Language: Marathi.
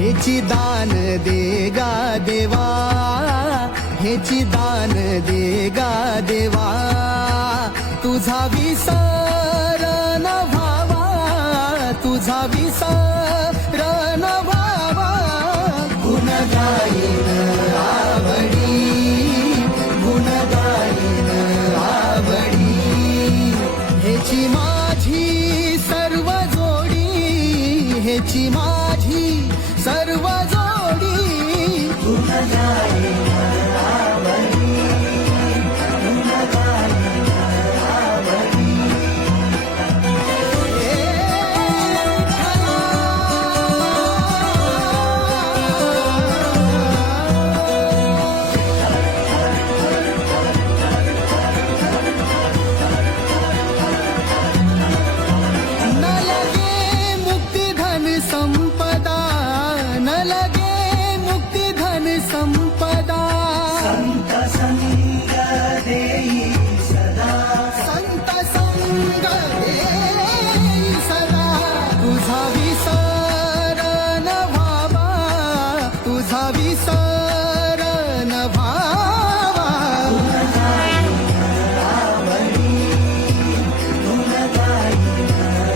हेची दान दे गा देवा, हेची दान दे गा देवा, तुझा विसर न व्हावा, तुझा विसर न व्हावा. गुण गाईन आवडी, गुण गाईन आवडी, हेची माझी सर्व जोडी, हेची माझी सर्व जोडी. गुण गाईन आवडी, गुण गाईन आवडी. न लगे मुक्ती धन संपदा, न लगे मुक्ती धन संपदा. संत संग देई सदा, संत संग देई सदा, तुझा